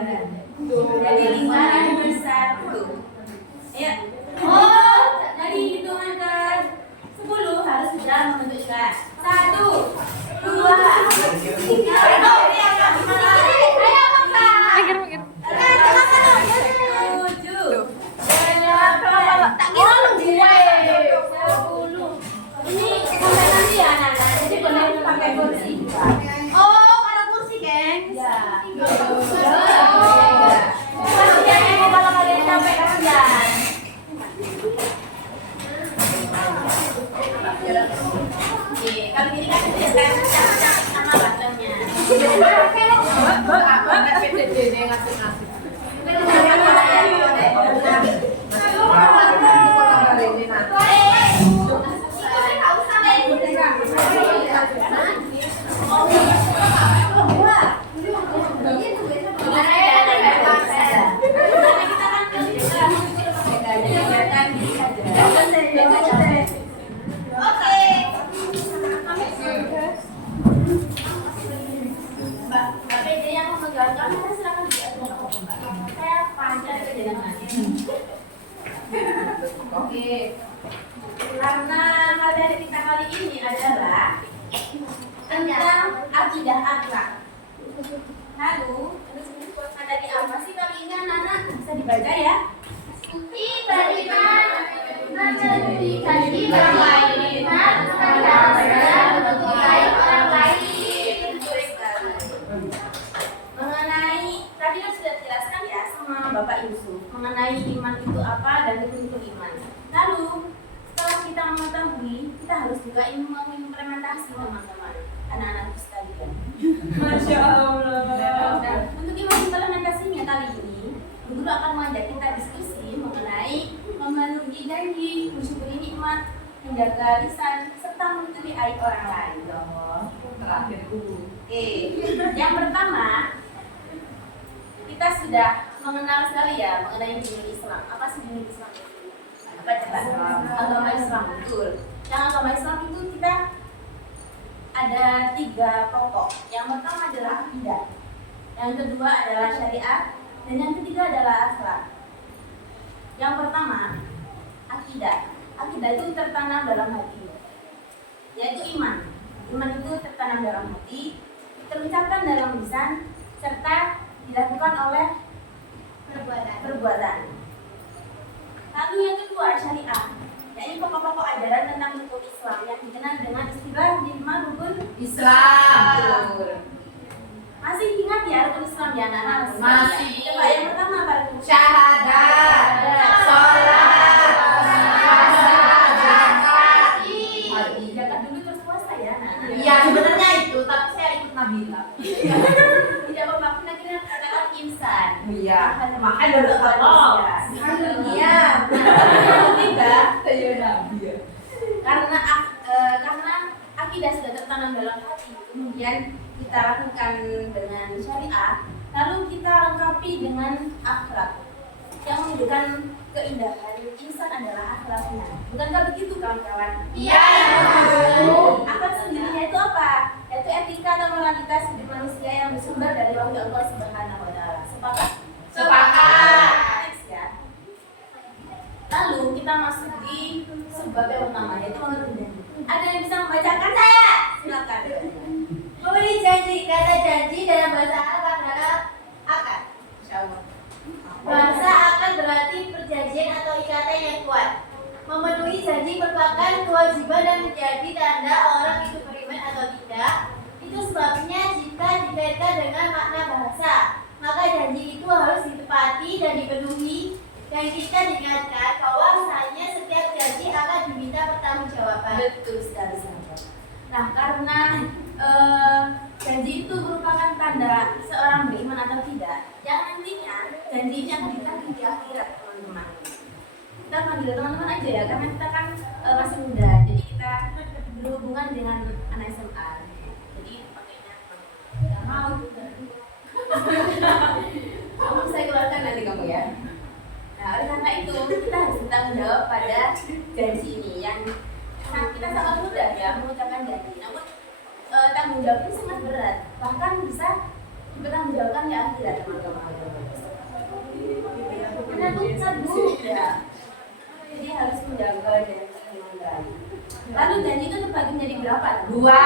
Jadi 5 bersatu. Ya. Oh, dari hitungan ke 10 harus sudah menentukan. 1, 2, 3. Oke, karena materi kita kali ini adalah tentang akidah akhlak. Lalu, materi apa sih kali ini anak-anak? Bisa dibaca ya? Beriman menjadikan orang lain untuk baik orang lain. Mengenai tadi kan sudah dijelaskan ya sama Bapak Yusuf mengenai iman itu apa dan rukun iman. Lalu setelah kita mengetahui, kita harus juga mengimplementasi teman-teman, anak-anak sekalian. Masya Allah. Nah, untuk implementasinya kali ini, guru akan mengajak kita diskusi mengenai memenuhi janji, mensyukuri nikmat, menjaga lisan, serta menutupi aib orang lain. Terakhir dulu. Oke, yang pertama kita sudah mengenal sekali ya mengenai dinul Islam. Apa sih dinul Islam itu? Apa coba? Agama Islam, betul. Yang agama Islam itu kita ada 3 pokok. Yang pertama adalah akidah, yang kedua adalah syariat, dan yang ketiga adalah akhlak. Yang pertama akidah. Akidah itu tertanam dalam hati, yaitu iman. Iman itu tertanam dalam hati, terucapkan dalam lisan, serta dilakukan oleh perbuatan. Lalu yang kedua syariah, yaitu pokok-pokok ajaran tentang rukun Islam yang dikenal dengan istilah 5 rukun Islam. Masih ingat ya rukun Islam ya anak-anak? Masih. Coba yang pertama apa rukun Islam? Syahadat, sholat, zakat. Zakat dulu terus puasa ya anak-anak. Iya sebenarnya itu, tapi saya ikut Nabila. Tidak apa-apa, kita katakan insan. Iya. Makanya udah Allah. Iya. Yang ketiga, Saya Nabi. karena akidah sudah tertanam dalam hati, kemudian kita lakukan dengan syariah, lalu kita lengkapi dengan akhlak yang menunjukkan keindahan insan adalah akhlaknya. Bukankah begitu kawan-kawan? Iya. Akhlak sendirinya itu apa? Yaitu etika atau moralitas hidup manusia yang bersumber dari wahyu Allah Subhanahu wa taala. Sepakat? Sepakat. Next ya. Lalu kita masuk di sebab yang utama, yaitu memenuhi janji. Ada yang bisa membacakan saya? Silakan. Memenuhi janji. Kata janji dalam bahasa Arab adalah akad. Insyaallah. Bahasa akad berarti perjanjian atau ikatan yang kuat. Memenuhi janji merupakan kewajiban dan menjadi tanda orang itu beriman atau tidak. Itu sebabnya jika dikaitkan dengan makna bahasa, maka janji itu harus ditepati dan dipenuhi. Dan kita diingatkan bahwasanya setiap janji akan diminta pertanggungjawaban. Betul sekali sahabat. Nah, karena janji itu merupakan tanda seorang beriman atau tidak, yang nantinya janji ini akan ditagih di akhirat, teman-teman. Kita panggil teman-teman aja ya, karena kita kan masih muda, jadi kita berhubungan dengan anak SMA. Jadi pakainya nggak mau. Kamu saya keluarkan nanti kamu ya. Nah, oleh karena itu kita harus bertanggung jawab pada janji ini yang kita sangat mudah ya mengucapkan janji. Namun tanggung jawab ini sangat berat, bahkan bisa dipertanggungjawabkan di akhirat, teman-teman. Dua.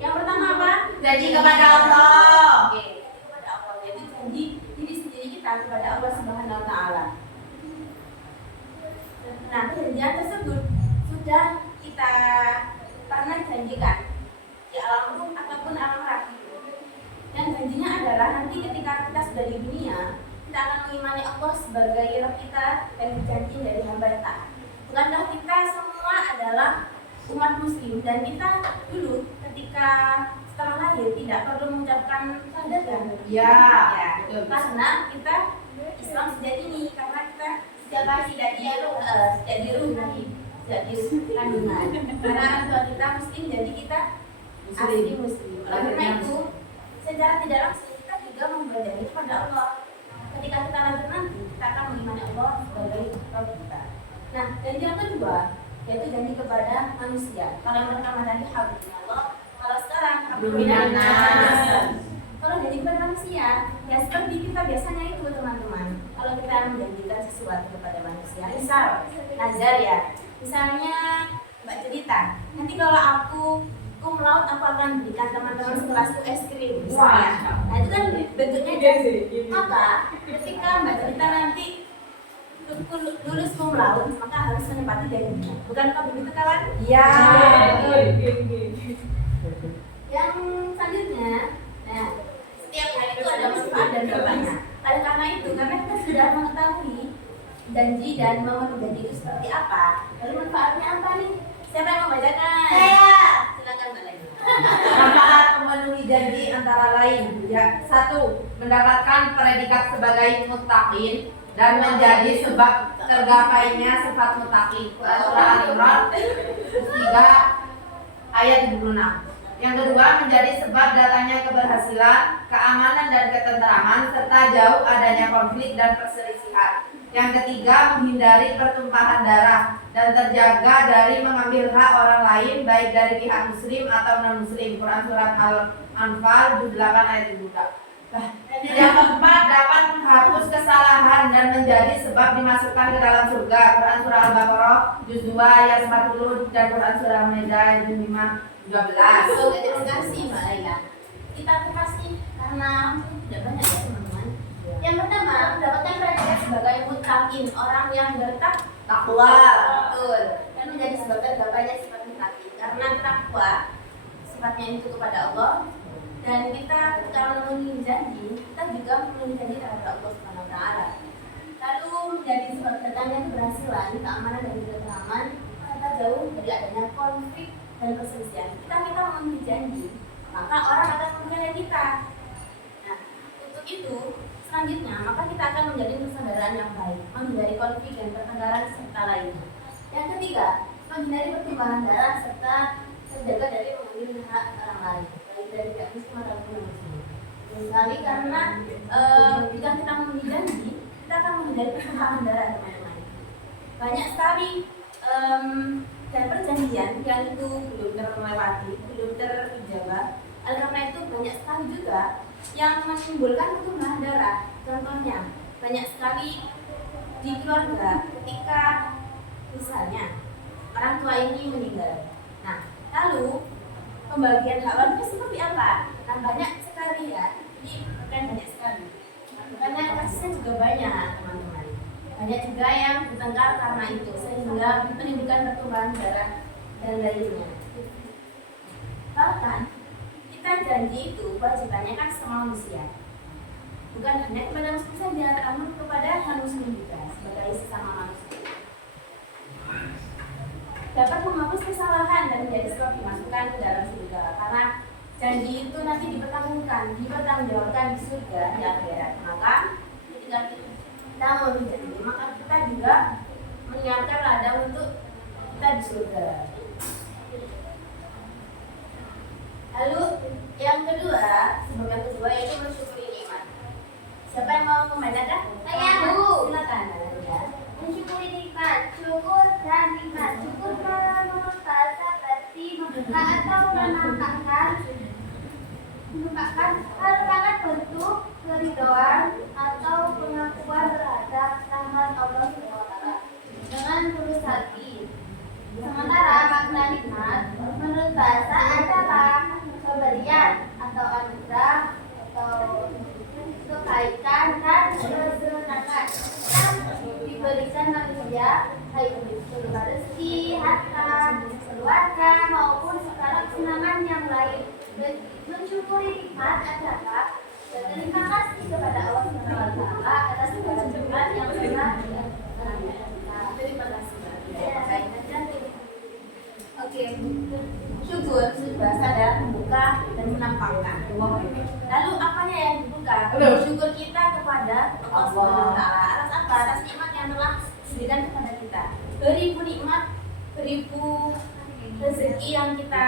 Yang pertama apa? Janji kepada Allah. Oke, kepada Allah. Jadi janji diri sendiri kita kepada Allah Subhanahu wa taala. Nah, perjanjian tersebut sudah kita pernah janjikan di alam ruh ataupun alam rakyat. Dan janjinya adalah nanti ketika kita sudah di dunia, kita akan mengimani Allah sebagai Rabb kita dan berjanji dari hamba yang taat. Bukankah kita semua adalah umat muslim dan kita dulu ketika setelah lahir tidak perlu mengucapkan syahadat kan? Ya. Ya, karena kita Islam sejak ini karena kita sejak di ruh kandungan. Karena orang tua kita muslim jadi kita asli muslim. Oleh karena itu secara tidak langsung kita juga membuat janji kepada Allah. Ketika kita lahir nanti kita akan mengimani Allah sebagai Rabb kita. Nah, janji yang kedua yaitu janji kepada manusia. Kalau yang pertama tadi hablumillah, kalau sekarang hablumminannas. Kalau janji kepada manusia, ya seperti kita biasanya itu teman-teman. Kalau kita menjanjikan sesuatu kepada manusia, misal nazar ya. Misalnya Mbak cerita, nanti kalau aku cum laude aku akan berikan teman-teman sekelasku es krim misalnya. Nah itu kan bentuknya janji. Maka ketika Mbak cerita nanti lulus cum laude, maka harus menepati janjinya. Bukankah begitu kawan? Ya. Yang selanjutnya, nah setiap hari itu ada manfaat dan dampaknya. Oleh karena itu, karena kita sudah mengetahui janji dan memenuhi janji itu seperti apa, lalu manfaatnya apa nih? Siapa yang membacakan? Saya. Silakan Mbak Laila. Manfaat memenuhi janji antara lain ya, 1. Mendapatkan predikat sebagai muttaqin dan menjadi sebab tergapainya sifat muttaqin. Quran Surah Al-Imran 3 ayat 76. Yang kedua, menjadi sebab datangnya keberhasilan, keamanan dan ketenteraman serta jauh adanya konflik dan perselisihan. Yang ketiga, menghindari pertumpahan darah dan terjaga dari mengambil hak orang lain baik dari pihak muslim atau non muslim. Quran Surat Al-Anfal 8 ayat 2. Yang keempat, dapat menghapus kesalahan dan menjadi sebab dimasukkan ke dalam surga. Quran Surah Al-Baqarah juz 2 ayat 40 dan Quran Surah Al-Maidah ayat 5 12. Oke, terima kasih Mbak Laila. Kita kasih karena tidak banyak ya teman-teman. Yang pertama, mendapatkan predikat sebagai muttaqin, orang yang bertakwa. Betul. Dan menjadi sebab tergapainya sifat muttaqin. Karena takwa sifatnya itu kepada Allah. Dan kita ketika memenuhi janji, kita juga memenuhi janji terhadap Allah Subhanahu wa taala. Lalu menjadi sebab datangnya keberhasilan, keamanan dan ketenteraman, serta jauh dari adanya konflik dan perselisihan. Kita memenuhi janji, maka orang akan percaya kita. Nah, untuk itu selanjutnya maka kita akan menjadi persaudaraan yang baik, menghindari konflik dan pertengkaran serta lainnya. Yang ketiga, menghindari pertumpahan darah serta terjaga dari mengambil hak orang lain, baik dari pihak muslim ataupun non muslim. Sekali karena jika kita memenuhi janji, kita akan menghindari pertumpahan darah teman-teman. Banyak sekali dan perjanjian yang itu belum terlewati, belum terjawab. Oleh karena itu banyak sekali juga yang menimbulkan pertumpahan darah. Contohnya banyak sekali di keluarga ketika misalnya orang tua ini meninggal. Nah, lalu pembagian hak warisnya seperti apa? Nah, banyak sekali ya. Jadi bukan banyak sekali. Karena kasusnya juga banyak teman-teman. Banyak juga yang bertengkar karena itu sehingga menimbulkan pertumpahan darah dan lainnya. Bahkan kita janji itu kewajibannya kan sama manusia, bukan hanya kepada muslim saja, namun kepada non muslim juga sebagai sesama manusia. Dapat menghapus kesalahan dan menjadi sebab dimasukkan ke dalam surga karena janji itu nanti dipertanggungjawabkan di surga di akhirat. Maka ketika kita mau berjanji, maka kita juga menyiapkan ladang untuk kita di surga. Lalu yang kedua, sebab yang kedua yaitu mensyukuri nikmat. Siapa yang mau membacakan? Saya, Bu. Silakan ya. Mensyukuri nikmat, syukur dan nikmat. Syukur merupakan seperti membuka atau merupakan bentuk keridhaan atau pengakuan terhadap rahmat Allah SWT dengan tulus hati. Sementara makna nikmat menurut bahasa adalah pemberian atau anugerah atau kebaikan dan kesenangan yang diberikan manusia, baik berupa rezeki, harta, keluarga maupun segala kesenangan yang lain. Mensyukuri nikmat adalah berterima kasih kepada Allah SWT atas segala nikmat yang telah diberikan. Terima kasih. Ya. Oke, syukur bahasa adalah membuka dan menampakkan. Lalu apanya yang dibuka? Syukur kita kepada Allah Subhanahu wa Ta'ala. Atas apa? Atas nikmat yang telah diberikan kepada kita. Beribu nikmat, beribu rezeki yang kita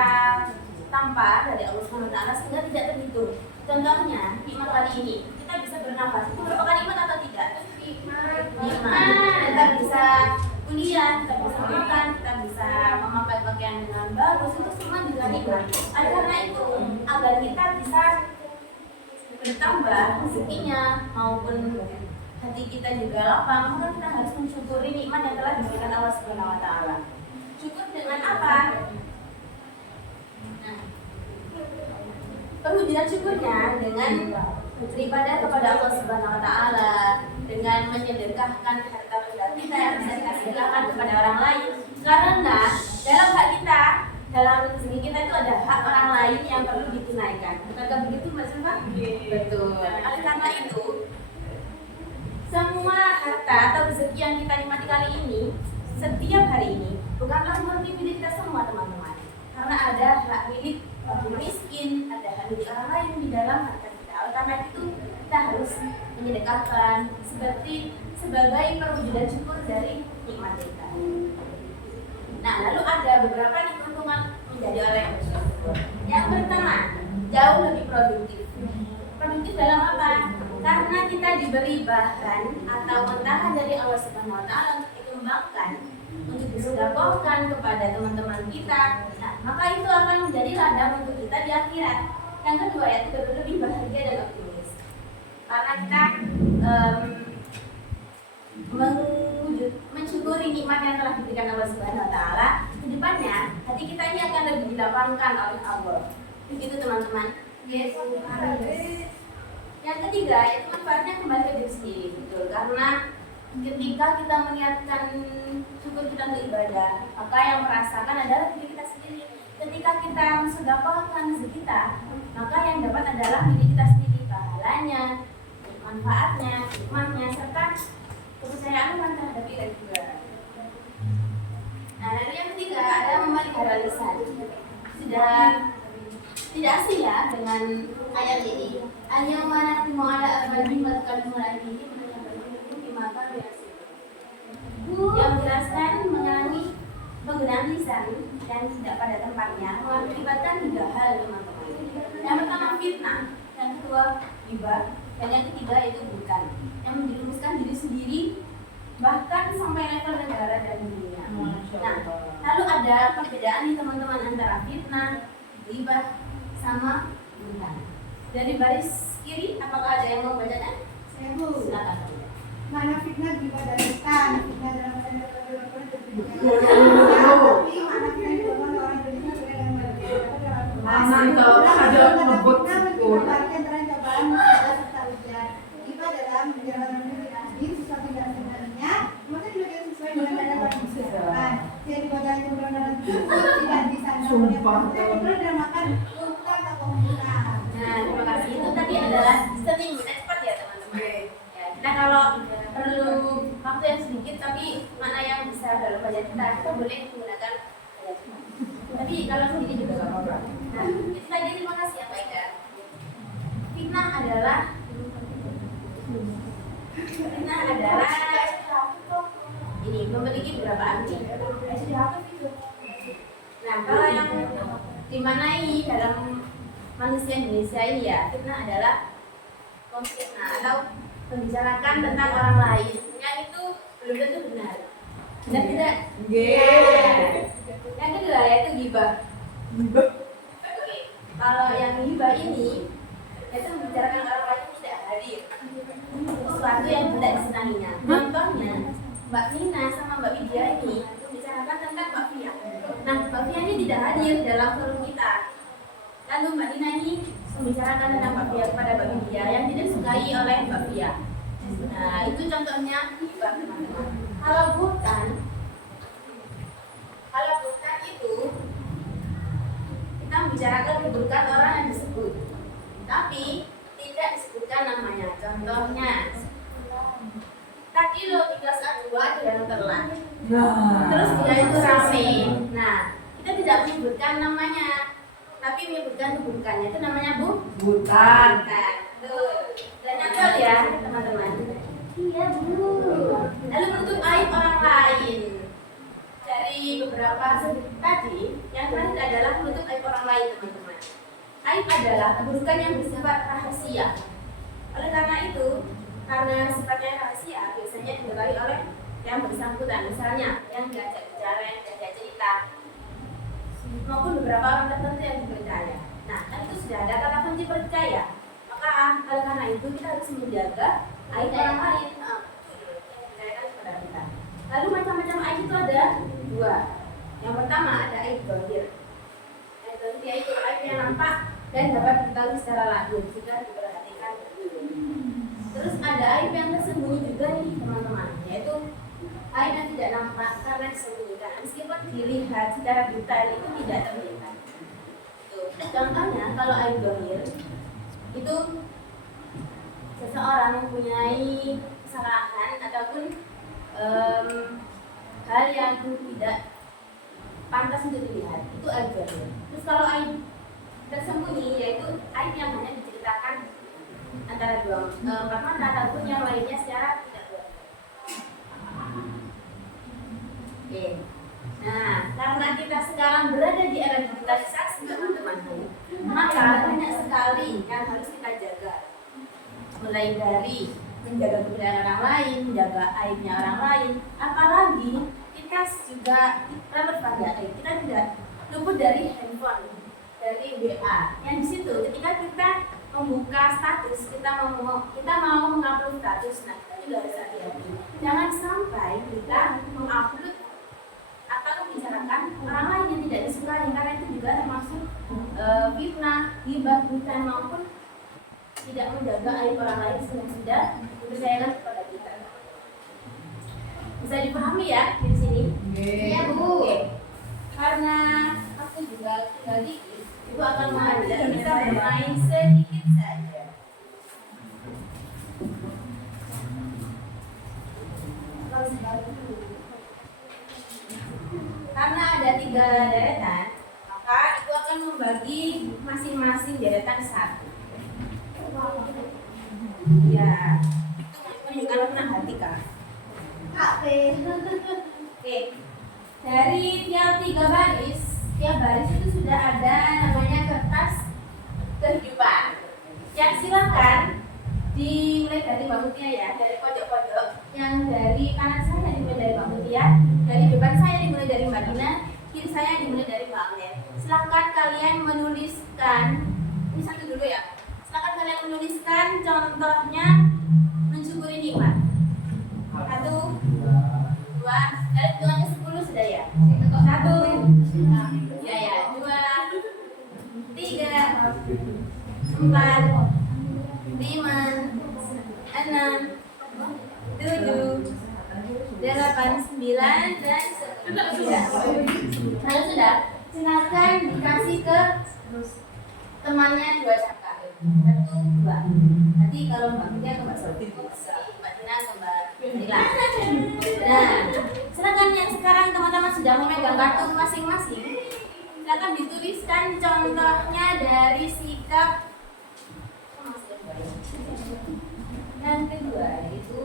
tampak dari Allah Subhanahu wa Ta'ala sehingga tidak terhitung. Contohnya, nikmat kali ini kita bisa bernafas. Itu merupakan nikmat atau tidak? Nikmat. Kita bisa kuliah, kita bisa makan, kita bisa memakai pakaian dengan bagus, itu semua juga nikmat. Oleh karena itu, agar kita bisa bertambah rezekinya maupun hati kita juga lapang, maka kita harus mensyukuri nikmat yang telah diberikan Allah Subhanahu wa Ta'ala. Syukur dengan apa? Nah, perwujudan syukurnya dengan beribadah kepada Allah Subhanahu wa Ta'ala, dengan menyedekahkan harta benda kita yang bisa kita sedekahkan kepada orang lain. Karena dalam hak kita, dalam rezeki kita itu ada hak orang lain yang perlu ditunaikan. Bukankah begitu Mbak Sylva? Betul. Oleh karena itu, semua harta atau rezeki yang kita nikmati kali ini, setiap hari ini, bukanlah murni milik kita semua teman-teman. Karena ada hak milik orang miskin, ada hak milik orang lain di dalam harta kita. Oleh karena itu, kita harus menyedekahkan sebagai perwujudan syukur dari nikmat kita. Nah, lalu ada beberapa nih keuntungan menjadi orang yang bersyukur. Yang pertama, jauh lebih produktif. Produktif dalam apa? Karena kita diberi bahan atau mentahan dari Allah Subhanahu wa Ta'ala untuk dikembangkan, untuk disedekahkan kepada teman-teman kita. Nah, maka itu akan menjadi ladang untuk kita di akhirat. Yang kedua, yaitu lebih bahagia dan optimis. Karena kita mensyukuri nikmat yang telah diberikan Allah Subhanahu wa Ta'ala, ke depannya hati kita ini akan lebih dilapangkan oleh Allah. Begitu teman-teman. Yes. Yang ketiga, itu manfaatnya kembali ke diri sendiri, betul. Karena ketika kita meniatkan syukur kita untuk ibadah, maka yang merasakan adalah diri kita sendiri. Ketika kita mensedekahkan rezeki kita, maka yang dapat adalah diri kita sendiri, pahalanya, manfaatnya, hikmahnya, serta kepercayaan terhadap kita juga. Nah, lalu yang ketiga ada memelihara lisan. Sudah tidak asing ya dengan ayat ini. Hanya mana ala abadi melakukan mulai ini maka yang menjelaskan mengenai penggunaan lisan dan tidak pada tempatnya mengakibatkan 3 hal teman-teman. Yang pertama fitnah, yang kedua ghibah, dan yang ketiga itu bukan yang menjerumuskan diri sendiri bahkan sampai level negara dan dunia. Nah, lalu ada perbedaan nih teman-teman antara fitnah, ghibah, sama bukan. Dari baris kiri, apakah ada yang mau bacanya? Saya Bu. Silakan. Mana fitnah juga dari ikan, fitnah dalam tanda tapi mana fitnah juga orang Indonesia sudah yang ada ngebut menyebabkan cobaan musibah serta ujian. Itu adalah menjalankan hadis sesuatu yang sebenarnya, kemudian juga sesuai dengan dana perbuatan. Jadi godaan kebenaran tersebut tidak disandang oleh kemudian dinamakan bukan atau penggunaan. Nah, terima kasih. Itu tadi adalah setting cepat ya teman-teman. Ya, kita kalau perlu waktu yang sedikit tapi mana yang bisa dalam budget kita boleh menggunakan budget cepat. Tapi kalau sedikit juga nggak apa-apa. Nah, itu tadi terima kasih ya Pak Ida. Fitnah adalah ini memiliki beberapa arti. Nah, kalau yang dimanai dalam manusia Indonesia ini ya, fitnah adalah memfitnah atau membicarakan tentang orang lain yang itu belum tentu benar. Benar tidak? Yang kedua yaitu ghibah. Oke. Kalau yang ghibah ini yaitu membicarakan orang lain yang tidak hadir, sesuatu yang tidak disenanginya. Contohnya Mbak Nina sama Mbak Widya ini membicarakan tentang Mbak Fia. Nah, Mbak Fia ini tidak hadir dalam forum kita. Lalu Mbak Dina ini membicarakan tentang Mbak Fia kepada Mbak Widya yang tidak disukai oleh Mbak Fia. Nah, itu contohnya hibah, teman-teman. Kalau bukan itu kita membicarakan keburukan orang yang disebut, tapi tidak disebutkan namanya. Contohnya, tadi lo di kelas A2 ada yang telat, terus dia itu rame. Nah, kita tidak menyebutkan namanya, tapi menyebutkan keburukannya. Itu namanya Bukan. Tuh. Dan nakal ya, teman-teman. Iya, Bu. Lalu menutup aib orang lain. Dari beberapa tadi, yang terakhir adalah menutup aib orang lain, teman-teman. Aib adalah keburukan yang bersifat rahasia. Oleh karena itu, karena sifatnya rahasia, biasanya diketahui oleh yang bersangkutan, misalnya yang diajak bicara, yang diajak cerita, maupun beberapa orang tertentu yang dipercaya. Nah, kan itu sudah ada kata kunci percaya. Maka oleh karena itu kita harus menjaga aib orang lain. Dipercayakan kepada kita. Lalu macam-macam aib itu ada dua. Yang pertama ada aib zahir. Aib zahir yaitu aib yang nampak dan dapat diketahui secara lahir jika diperhatikan betul. Terus ada aib yang tersembunyi juga nih teman-teman, yaitu aib yang tidak nampak karena disembunyikan. Meskipun dilihat secara detail itu tidak terlihat. Contohnya kalau aib zahir itu seseorang mempunyai kesalahan ataupun hal yang tidak pantas untuk dilihat, itu aib zahir. Terus kalau aib tersembunyi yaitu aib yang hanya diceritakan antara dua empat mata ataupun yang lainnya secara tidak berarti. Oke. Nah, karena kita sekarang berada di era digitalisasi, teman-temanku, maka banyak sekali yang harus kita jaga. Mulai dari menjaga kebudayaan orang lain, menjaga aibnya orang lain, apalagi kita juga relevan ya, kita tidak luput dari handphone, dari WA. Yang di situ ketika kita membuka status, kita mau mengupload status, nah kita juga harus hati-hati. Jangan sampai kita mengupload atau membicarakan orang lain yang tidak disukai, karena itu juga termasuk fitnah, ghibah, bukan maupun tidak menjaga aib orang lain sehingga tidak dipercayakan kepada kita. Bisa dipahami ya di sini? Iya, Bu. Oke. Karena aku juga tinggal dikit, Ibu akan mengajak kita bermain sedikit saja. Karena ada 3 deretan, maka Ibu akan membagi masing-masing deretan satu. Ya, itu menunjukkan senang hati, Kak. Oke. Dari tiap 3 baris, tiap baris itu sudah ada namanya kertas kehidupan. Yang silakan dimulai dari Mbak Mutia ya, dari pojok-pojok. Yang dari kanan saya dimulai dari Mbak Mutia, dari depan saya dimulai dari Mbak Dina, kiri saya dimulai dari Mbak Amel. Silakan kalian menuliskan, ini satu dulu ya. Silakan kalian menuliskan contohnya mensyukuri nikmat. 1, 2, dari hitungannya 10 sudah ya. 1, ya, 2, 3, 4, 5, 6, 7, 8, 9, dan 10. Kalau sudah, silakan dikasih ke temannya 2 cakar. 1, 2. Nanti kalau Mbak Mutia ke Mbak Sofi, Mbak Dina ke Mbak Nila. Nah, silakan yang sekarang teman-teman sudah memegang kartu masing-masing. Silakan dituliskan contohnya dari sikap yang kedua itu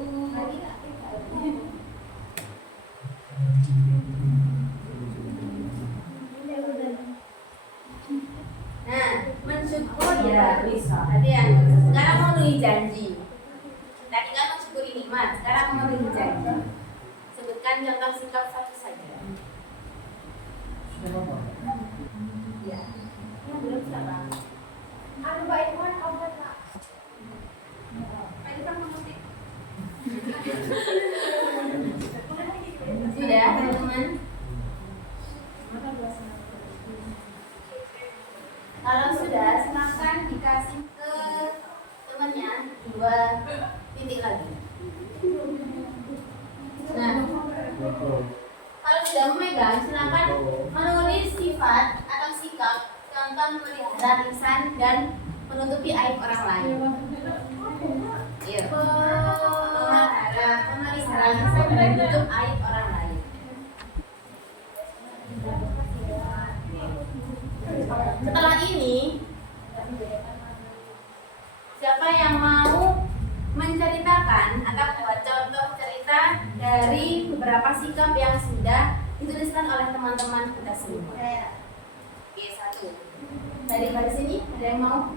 nah, mensyukuri ya bisa. Hati-hati. Sekarang memenuhi janji. Tadi kan mensyukuri nikmat, sekarang memenuhi janji. Sebutkan contoh sikap satu saja. Ya. Yang belum siapa? Anu Pak Irwan, kamu Pak. Pak Irwan mengetik. Sudah, teman-teman. Kalau sudah, silakan dikasih ke temannya 2 titik lagi. Nah, kalau sudah memegang, silakan menulis sifat atau sikap contoh memelihara lisan dan menutupi aib orang lain. Iya. Memelihara lisan dan menutup aib orang lain. Setelah ini, siapa yang mau menceritakan atau buat contoh cerita dari beberapa sikap yang sudah dituliskan oleh teman-teman kita semua? Oke, 1. Dari baris ini ada yang mau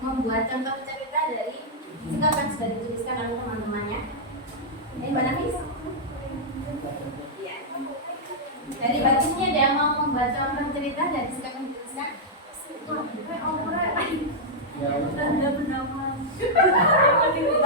membuat contoh cerita dari sikap yang sudah dituliskan oleh teman-temannya? Mbak Nafis? Iya. Dari baris ini ada yang mau membuat contoh cerita dari sikap yang dituliskan?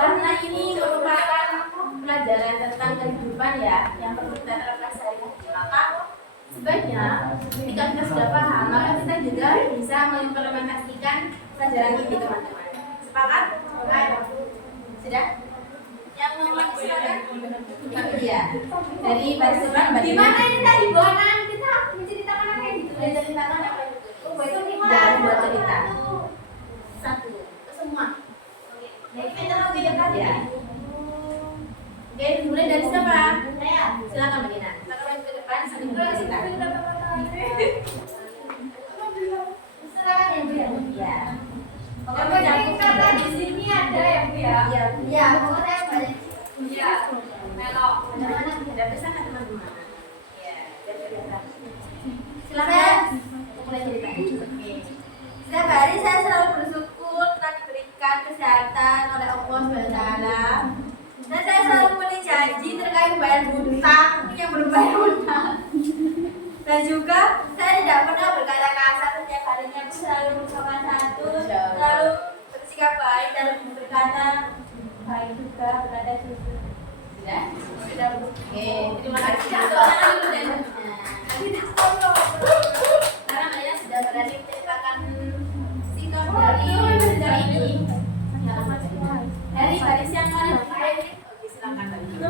Karena ini merupakan pelajaran tentang kehidupan ya, yang perlu kita terapkan sehari-hari. Maka sebaiknya ketika kita sudah paham, maka kita juga bisa mengimplementasikan pelajaran ini, teman-teman. Sepakat? Sudah? Yang mau silakan? Iya. Dari baris depan. Di mana ini tadi buatan kita menceritakan apa yang gitu? Menceritakan apa yang itu? Dan buat cerita. 1. Semua. Jadi kita mau beda kan ya? Oke, mulai dari siapa? Saya. Silakan Mbak Dina. Kita ke depan sambil bercerita. Silakan ya Bu ya. Ya. Pokoknya karena di sini ada ya Bu ya. Iya. Iya, pokoknya banyak. Iya. Melok. Ada mana? Ada pesan teman-teman. Iya. Silakan. Mulai cerita. Setiap hari saya selalu bersyukur telah diberikan kesehatan oleh Allah SWT. Dan saya selalu memiliki janji terkait bayar hutang yang berbayar hutang. Dan juga saya tidak pernah berkata kasar setiap harinya. Aku selalu bersopan santun, selalu bersikap baik dalam berkata baik juga, berkata jujur. Sudah? Sudah Bu. Oke, terima kasih. Karena kalian sudah berani menceritakan sikap dari ini. Dari baris yang mana? Oke, silakan Mbak Dina.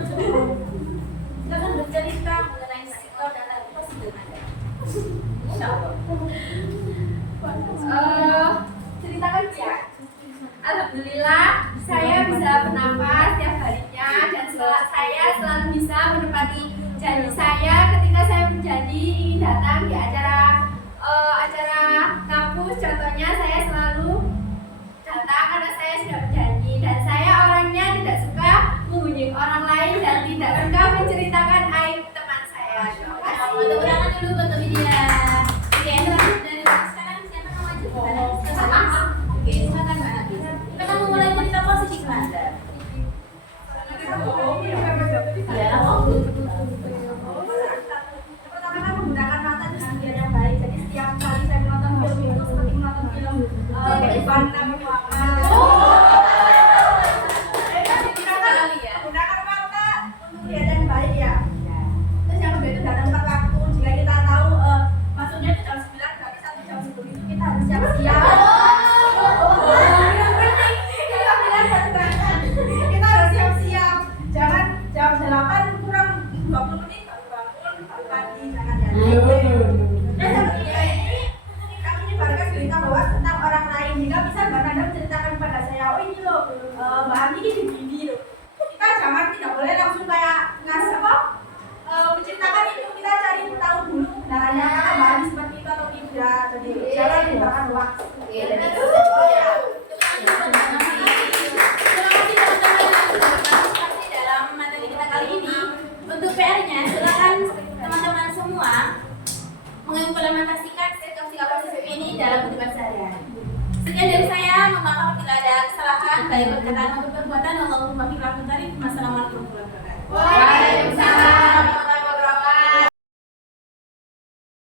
Silakan bercerita mengenai sikap dan lagu sederhana. Insyaallah. Ceritakan ya. Alhamdulillah saya bisa bernafas tiap harinya dan saya selalu bisa menepati janji saya ketika saya berjanji ingin datang di acara kampus. Contohnya saya selalu datang karena saya sudah berjanji, dan saya orangnya tidak suka mengunjungi orang lain dan tidak suka menceritakan aib teman saya. Terima kasih. Tepuk tangan dulu buat Widya. Oke, dari sekarang siapa yang maju? Oke, silakan Mbak Nabi. Kita mau mulai cerita positif Anda. Ya, Pertama-tama menggunakan mata itu sebagian yang baik. Jadi setiap kali saya menonton film itu seperti menonton film Ivan Nabi Muhammad. Menggunakan mata untuk melihat yang baik ya. Terus yang kedua itu datang tepat waktu. Jika kita tahu maksudnya itu jam 9, berarti 1 jam sebelum itu kita harus siap-siap. Yang penting kita bilang buat berangkat. Kita harus siap-siap. Jangan jam 8 kurang 20 menit baru bangun, baru mandi, jangan ya. Dan yang ketiga ini kami menyebarkan berita bahwa tentang orang lain. Jika bisa Mbak Nanda menceritakan kepada saya, oh ini loh Mbak Ani ini begini loh. Kita jangan, tidak boleh langsung kayak ngasih apa menceritakan itu, kita cari tahu dulu kebenarannya karena Mbak Ani seperti itu atau tidak. Jadi jangan diberikan waktu. Oke, dari itu. Terima kasih teman-teman yang sudah berpartisipasi dalam materi kita kali ini. Untuk PR-nya, silakan teman-teman semua mengimplementasikan sikap-sikap positif ini dalam kehidupan sehari-hari. Sekian dari saya, mohon maaf apabila ada kesalahan baik perkataan maupun perbuatan. Allahumma